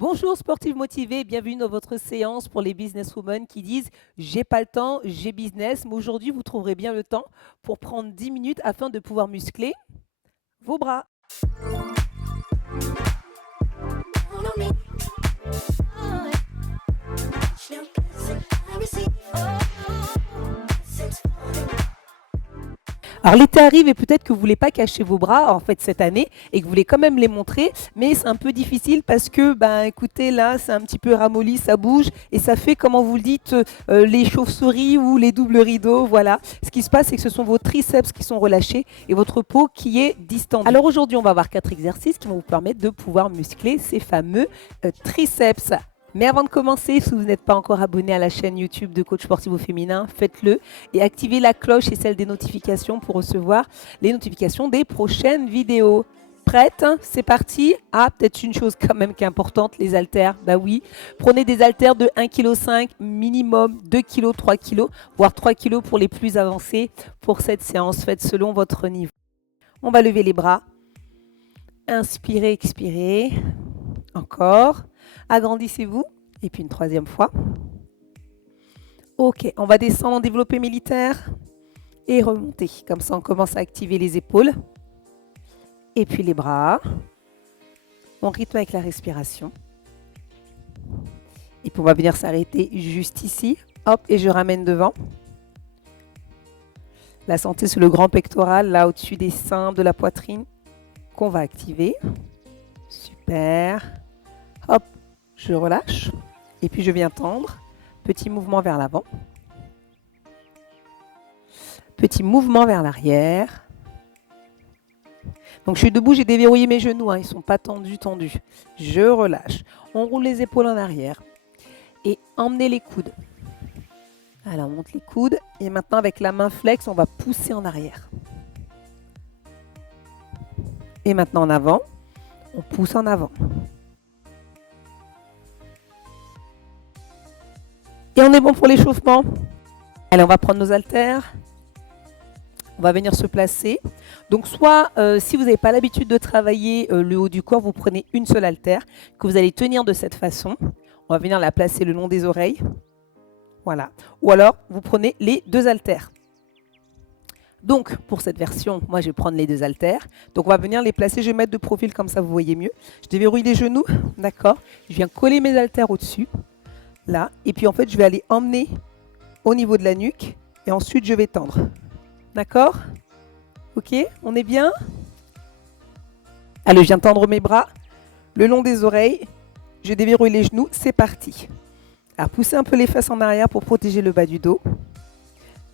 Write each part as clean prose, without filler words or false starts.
Bonjour sportifs motivés, bienvenue dans votre séance pour les businesswomen qui disent j'ai pas le temps, j'ai business, mais aujourd'hui vous trouverez bien le temps pour prendre 10 minutes afin de pouvoir muscler vos bras. Alors l'été arrive et peut-être que vous voulez pas cacher vos bras en fait cette année et que vous voulez quand même les montrer, mais c'est un peu difficile parce que écoutez là c'est un petit peu ramolli, ça bouge et ça fait comment vous le dites les chauves-souris ou les doubles rideaux, voilà. Ce qui se passe c'est que ce sont vos triceps qui sont relâchés et votre peau qui est distendue. Alors aujourd'hui on va voir 4 exercices qui vont vous permettre de pouvoir muscler ces fameux triceps. Mais avant de commencer, si vous n'êtes pas encore abonné à la chaîne YouTube de Coach Sportif au Féminin, faites-le et activez la cloche et celle des notifications pour recevoir les notifications des prochaines vidéos. Prête? C'est parti. Ah, peut-être une chose quand même qui est importante, les haltères. Bah oui, prenez des haltères de 1,5 kg minimum, 2 kg, 3 kg, voire 3 kg pour les plus avancés pour cette séance. Faites selon votre niveau. On va lever les bras. Inspirez, expirez. Encore. Agrandissez-vous. Et puis une troisième fois. Ok, on va descendre en développé militaire et remonter. Comme ça, on commence à activer les épaules. Et puis les bras. On rythme avec la respiration. Et puis on va venir s'arrêter juste ici. Hop, et je ramène devant. La santé sur le grand pectoral, là au-dessus des seins, de la poitrine, qu'on va activer. Super. Hop, je relâche. Et puis je viens tendre. Petit mouvement vers l'avant. Petit mouvement vers l'arrière. Donc je suis debout, j'ai déverrouillé mes genoux, ils ne sont pas tendus. Je relâche. On roule les épaules en arrière. Et emmenez les coudes. Alors on monte les coudes. Et maintenant avec la main flex, on va pousser en arrière. Et maintenant en avant. On pousse en avant. Et on est bon pour l'échauffement. Allez, on va prendre nos haltères. On va venir se placer. Donc soit, si vous n'avez pas l'habitude de travailler le haut du corps, vous prenez une seule haltère que vous allez tenir de cette façon. On va venir la placer le long des oreilles. Voilà. Ou alors, vous prenez les deux haltères. Donc, pour cette version, moi, je vais prendre les deux haltères. Donc, on va venir les placer. Je vais mettre de profil comme ça, vous voyez mieux. Je déverrouille les genoux. D'accord. Je viens coller mes haltères au-dessus. Là. Et puis, en fait, je vais aller emmener au niveau de la nuque. Et ensuite, je vais tendre. D'accord? Ok, on est bien? Allez, je viens tendre mes bras le long des oreilles. Je déverrouille les genoux. C'est parti. Alors, poussez un peu les fesses en arrière pour protéger le bas du dos.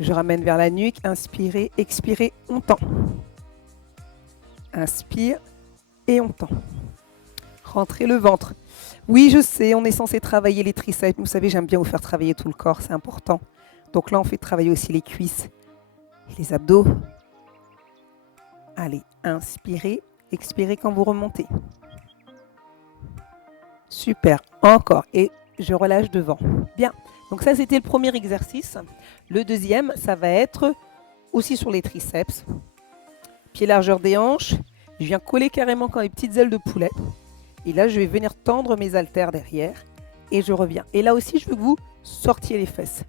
Je ramène vers la nuque. Inspirez, expirez, on tend. Inspire et on tend. Rentrez le ventre. Oui, je sais, on est censé travailler les triceps. Vous savez, j'aime bien vous faire travailler tout le corps, c'est important. Donc là, on fait travailler aussi les cuisses et les abdos. Allez, inspirez, expirez quand vous remontez. Super, encore. Et je relâche devant. Bien, donc ça, c'était le premier exercice. Le deuxième, ça va être aussi sur les triceps. Pied largeur des hanches. Je viens coller carrément comme les petites ailes de poulet. Et là, je vais venir tendre mes haltères derrière. Et je reviens. Et là aussi, je veux que vous sortiez les fesses.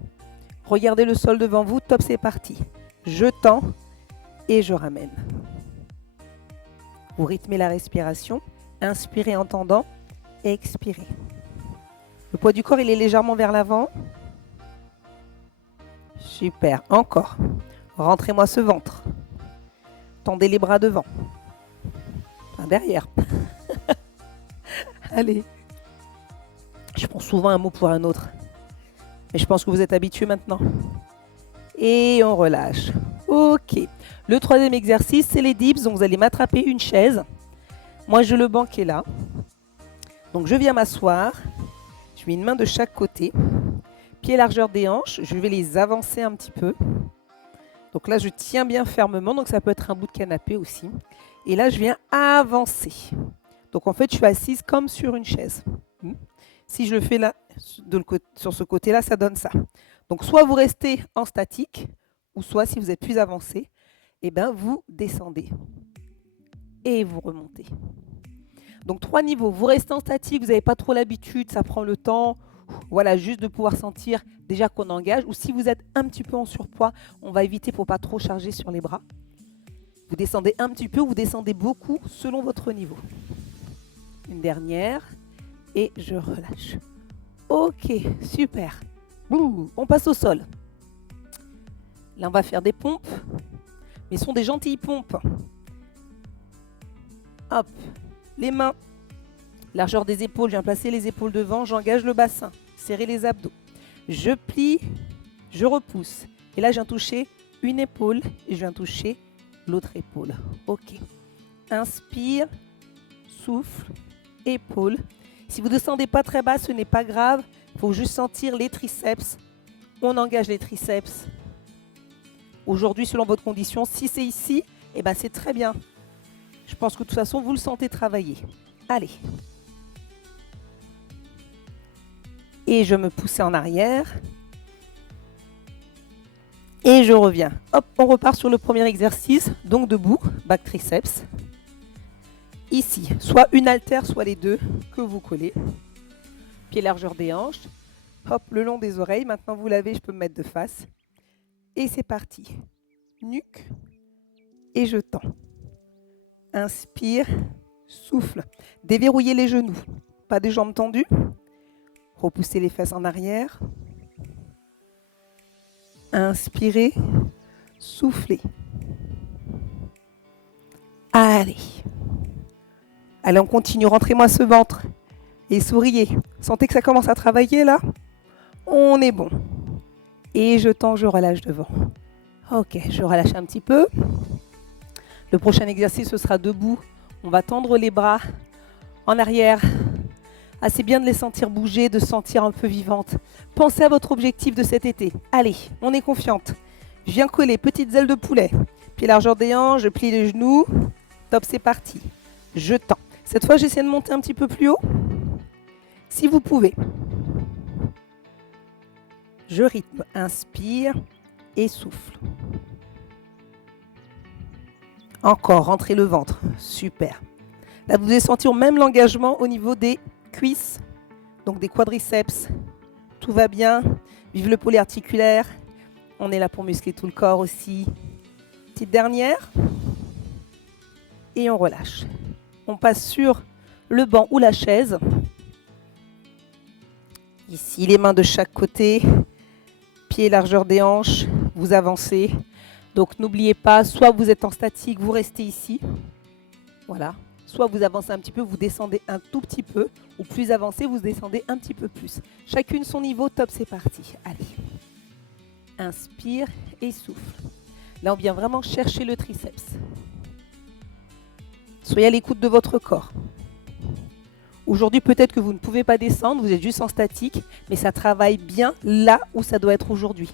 Regardez le sol devant vous. Top, c'est parti. Je tends et je ramène. Vous rythmez la respiration. Inspirez en tendant. Expirez. Le poids du corps, il est légèrement vers l'avant. Super. Encore. Rentrez-moi ce ventre. Tendez les bras devant. Enfin, derrière. Allez. Je prends souvent un mot pour un autre. Mais je pense que vous êtes habitués maintenant. Et on relâche. Ok. Le troisième exercice, c'est les dips. Donc, vous allez m'attraper une chaise. Moi, j'ai le banc qui est là. Donc, je viens m'asseoir. Je mets une main de chaque côté. Pied largeur des hanches. Je vais les avancer un petit peu. Donc là, je tiens bien fermement. Donc, ça peut être un bout de canapé aussi. Et là, je viens avancer. Donc, en fait, je suis assise comme sur une chaise. Si je le fais là, sur ce côté-là, ça donne ça. Donc, soit vous restez en statique, ou soit, si vous êtes plus avancé, eh ben, vous descendez et vous remontez. Donc 3 niveaux. Vous restez en statique, vous n'avez pas trop l'habitude, ça prend le temps. Voilà, juste de pouvoir sentir déjà qu'on engage. Ou si vous êtes un petit peu en surpoids, on va éviter pour pas trop charger sur les bras. Vous descendez un petit peu, vous descendez beaucoup selon votre niveau. Une dernière. Et je relâche. Ok, super. Ouh, on passe au sol. Là, on va faire des pompes. Mais ce sont des gentilles pompes. Hop, les mains. Largeur des épaules, je viens placer les épaules devant. J'engage le bassin. Serrer les abdos. Je plie, je repousse. Et là, je viens toucher une épaule et je viens toucher l'autre épaule. Ok. Inspire, souffle, épaule. Si vous ne descendez pas très bas, ce n'est pas grave. Il faut juste sentir les triceps. On engage les triceps. Aujourd'hui, selon votre condition, si c'est ici, eh ben c'est très bien. Je pense que de toute façon, vous le sentez travailler. Allez. Et je me pousse en arrière. Et je reviens. Hop, on repart sur le premier exercice. Donc debout, back triceps. Ici, soit une haltère, soit les deux que vous collez. Pied largeur des hanches. Hop, le long des oreilles. Maintenant, vous l'avez, je peux me mettre de face. Et c'est parti. Nuque. Et je tends. Inspire, souffle. Déverrouillez les genoux. Pas des jambes tendues. Repoussez les fesses en arrière. Inspirez, soufflez. Allez. Allez, on continue. Rentrez-moi ce ventre et souriez. Sentez que ça commence à travailler là? On est bon. Et je tends, je relâche devant. Ok, je relâche un petit peu. Le prochain exercice, ce sera debout. On va tendre les bras en arrière. Ah, c'est bien de les sentir bouger, de se sentir un peu vivante. Pensez à votre objectif de cet été. Allez, on est confiante. Je viens coller, petites ailes de poulet. Pied largeur des hanches, je plie les genoux. Top, c'est parti. Je tends. Cette fois, j'essaie de monter un petit peu plus haut. Si vous pouvez. Je rythme. Inspire et souffle. Encore, rentrez le ventre. Super. Là, vous devez sentir même l'engagement au niveau des cuisses, donc des quadriceps. Tout va bien. Vive le polyarticulaire. On est là pour muscler tout le corps aussi. Petite dernière. Et on relâche. On passe sur le banc ou la chaise. Ici, les mains de chaque côté. Pieds largeur des hanches. Vous avancez. Donc n'oubliez pas, soit vous êtes en statique, vous restez ici. Voilà. Soit vous avancez un petit peu, vous descendez un tout petit peu. Ou plus avancé, vous descendez un petit peu plus. Chacune son niveau, top, c'est parti. Allez. Inspire et souffle. Là, on vient vraiment chercher le triceps. Soyez à l'écoute de votre corps. Aujourd'hui, peut-être que vous ne pouvez pas descendre, vous êtes juste en statique, mais ça travaille bien là où ça doit être aujourd'hui.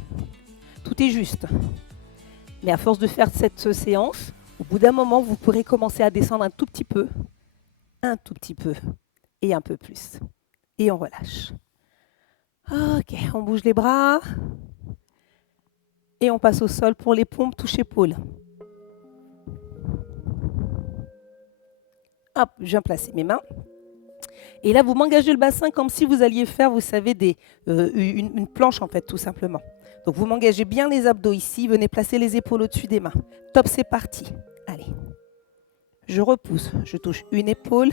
Tout est juste. Mais à force de faire cette séance, au bout d'un moment, vous pourrez commencer à descendre un tout petit peu, et un peu plus. Et on relâche. Ok, on bouge les bras. Et on passe au sol pour les pompes touche-épaule. Hop, je viens placer mes mains. Et là, vous m'engagez le bassin comme si vous alliez faire, vous savez, une planche en fait, tout simplement. Donc, vous m'engagez bien les abdos ici. Venez placer les épaules au-dessus des mains. Top, c'est parti. Allez. Je repousse. Je touche une épaule.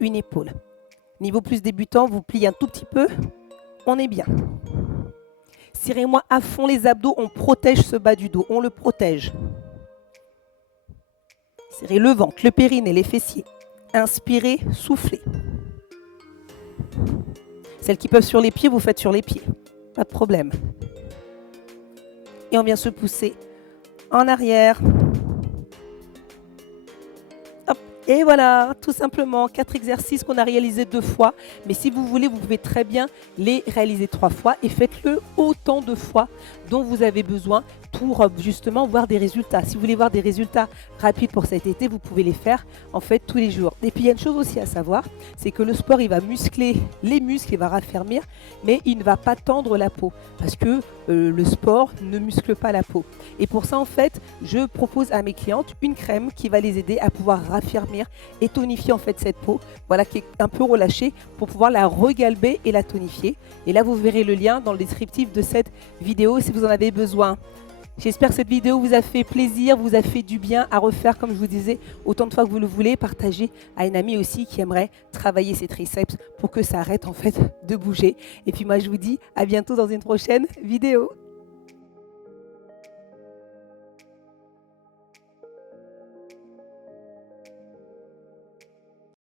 Une épaule. Niveau plus débutant, vous pliez un tout petit peu. On est bien. Serrez-moi à fond les abdos. On protège ce bas du dos. On le protège. Serrez le ventre, le périnée, les fessiers. Inspirez, soufflez. Celles qui peuvent sur les pieds, vous faites sur les pieds. Pas de problème. Et on vient se pousser en arrière. Hop. Et voilà, tout simplement, 4 exercices qu'on a réalisés 2 fois. Mais si vous voulez, vous pouvez très bien les réaliser 3 fois. Et faites-le autant de fois dont vous avez besoin pour justement voir des résultats. Si vous voulez voir des résultats rapides pour cet été, vous pouvez les faire en fait tous les jours. Et puis il y a une chose aussi à savoir, c'est que le sport il va muscler les muscles, il va raffermir, mais il ne va pas tendre la peau parce que le sport ne muscle pas la peau. Et pour ça en fait, je propose à mes clientes une crème qui va les aider à pouvoir raffermir raffermir et tonifier en fait cette peau, voilà, qui est un peu relâchée pour pouvoir la regalber et la tonifier. Et là, vous verrez le lien dans le descriptif de cette vidéo si vous en avez besoin. J'espère que cette vidéo vous a fait plaisir, vous a fait du bien à refaire, comme je vous disais, autant de fois que vous le voulez. Partagez à une amie aussi qui aimerait travailler ses triceps pour que ça arrête en fait de bouger. Et puis moi, je vous dis à bientôt dans une prochaine vidéo.